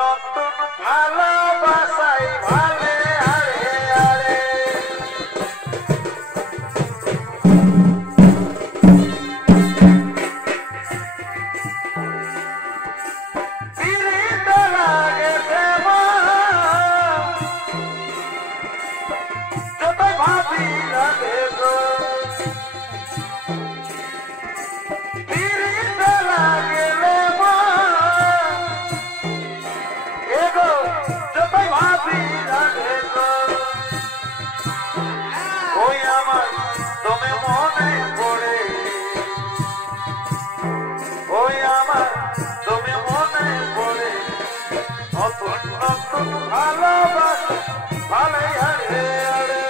নতুন ভালোবাসাই ভালে আরে আরে পিড়িতে লাগে প্রেম যতই ভাবি লাগে গো পিড়িতে লাগলে এগো যতই ভাবি লাগে গো ওই আমার তুমি মনে পড়ে ওই আমার তুমি মনে পড়ে নতুন নতুন ভালোবাসা ভালো আরে আরে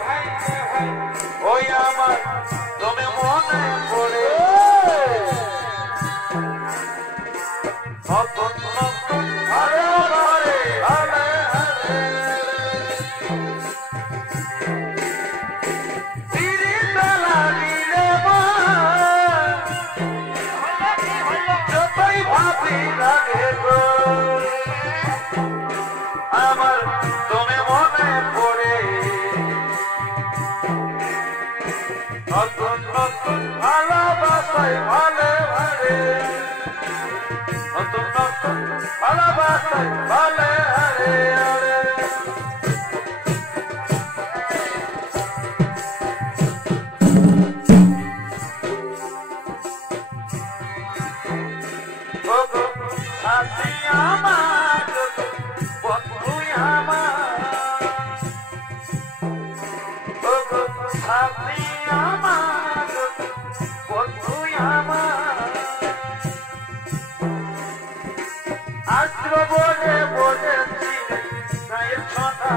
ভাই ওই আমার তুমি মনে পড়ে নতুন নতুন ভালো আরে আরে আরে পিড়িতে লাগিলে যতই ভাবি লাগে গো আমার তুমি মনে পড়ে নতুন নতুন ভালোবাসায় ভালে ভালে নতুন নতুন ভালোবাসায় ভালে আরে আরে সাথী আমার বন্ধু আমার সাথী আমার বন্ধু আমার আসল বলে বলেছি গায়ের ছটা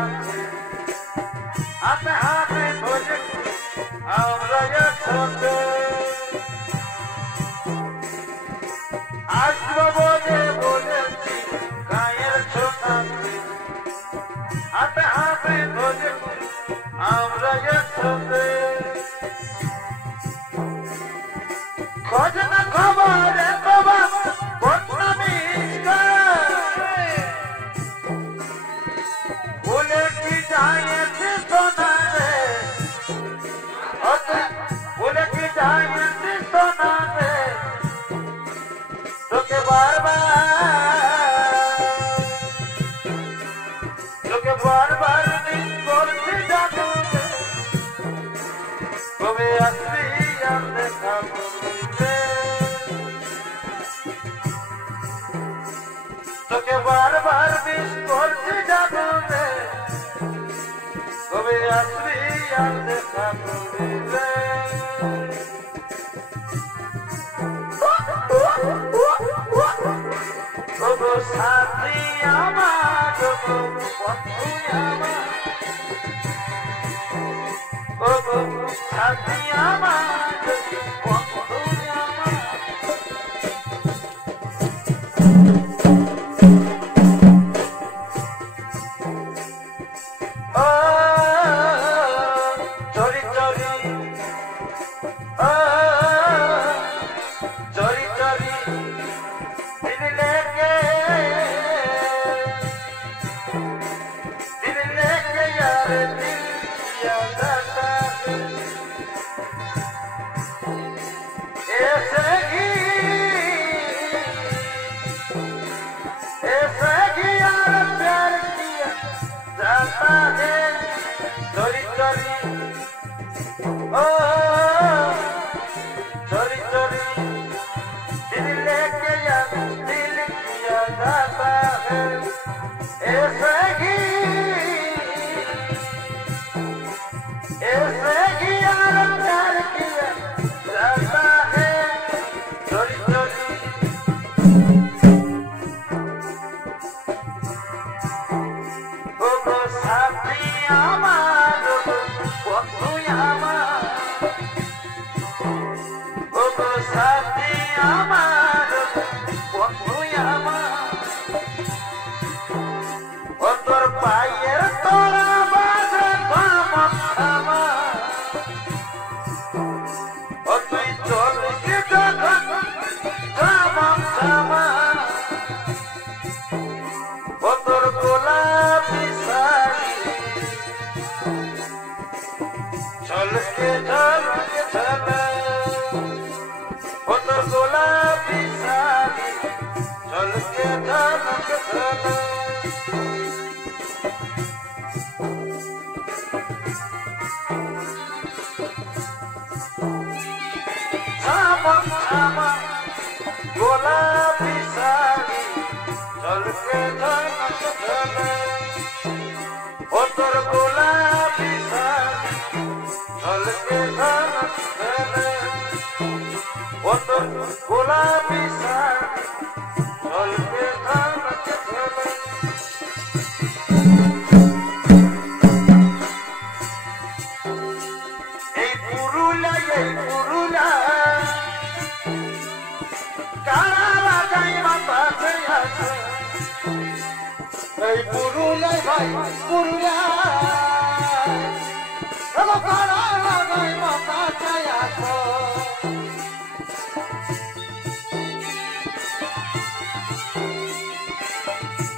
হাতে হাতে ধরে আমরা একসাথে আসল বলে বলেছি গায়ের ছটা হাতে হাতে ধরে আমরা একসাথে খোঁজ না খবর তোমার বদনামি ভুলে কি যাইছে সোনা রে ভুলে কি যাইছে সোনা রে তোকে বারবার মিস করছি জানো কবে আসবি আর দেখা করবে তোকে বারবার মিস করছি জানো রে কবে আসবি আর দেখা করবে ওগো সাথী আমার বন্ধু আমার ওগো সাথী আমার বন্ধু আমার ও চরি চরি ও চরি চরি चोरी चोरी ओ चोरी चोरी दिल लेके या दिल किया जाता है ऐसे ही यार प्यार किया जाता है चोरी चोरी ओ साथी झलके झलक झलक छमक छमक गुलाबी साड़ी झलके झलक झलक ओ तोर गुलाबी साड़ी झलके झलक झलक ओ तोर गुलाबी साड़ी झलके झलक झलक এই পুরুলা কারা লাগাই মাথাতে আছে এই পুরুলাই ভাই পুরুলাই এলো কারা লাগাই মাথাতে আছে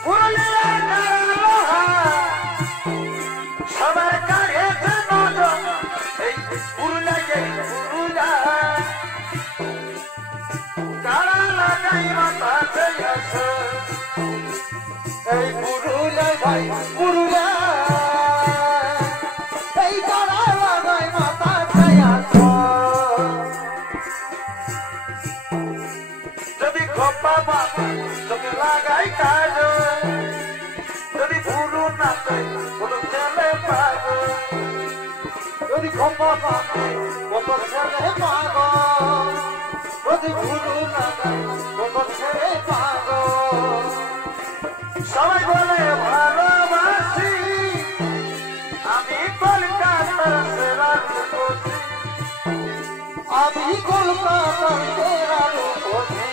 পুরুলিয়া লোহা সবার কাছে নজর এই পুরুলাই কারা লাগাই মাথাতে আছে এই পুরুলাই ভাই পুরুলাই এই কারা লাগাই মাথাতে আছে যদি খোপা বাবা তোকে লাগাই কাজ যদি পুরু নাতে কোনো ছেলে পাগল যদি খোপা বাবা কোনো ছেলে পাগল যদি পুরু নাতে কোনো ছেলে পাগল সবাই বলে ভালোবাসি আমি কলকাতার সেরা রূপসী আমি কলকাতার সেরা রূপসী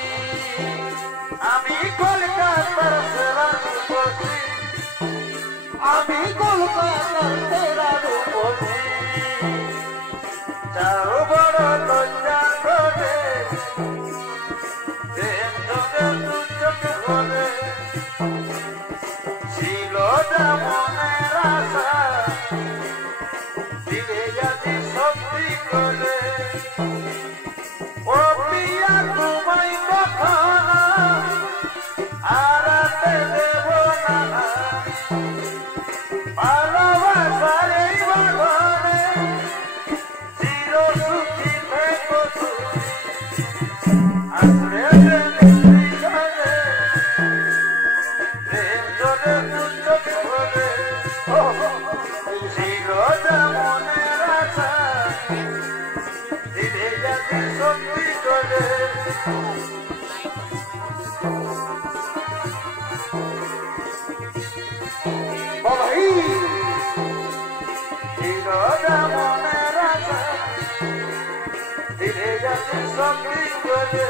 আমি কলকাতার সেরা রূপসী আমি কলকাতার সেরা রূপসী চাও বড় লজ্জা করে দেন তোকে দু চোখে ভরে ছিল মনের আশা দিলে যদি সত্যি করে ও পিয়া তোমায় কখনো আরাতে দেব না ভালোবাসার এই বাগানে চির সুখী থেকো তুমি আসলে প্রেম জলে দু চোখে ভরে ছিল মনের আশা দিলে যদি সত্যি করে মনের আশা দিলে যদি সত্যি করে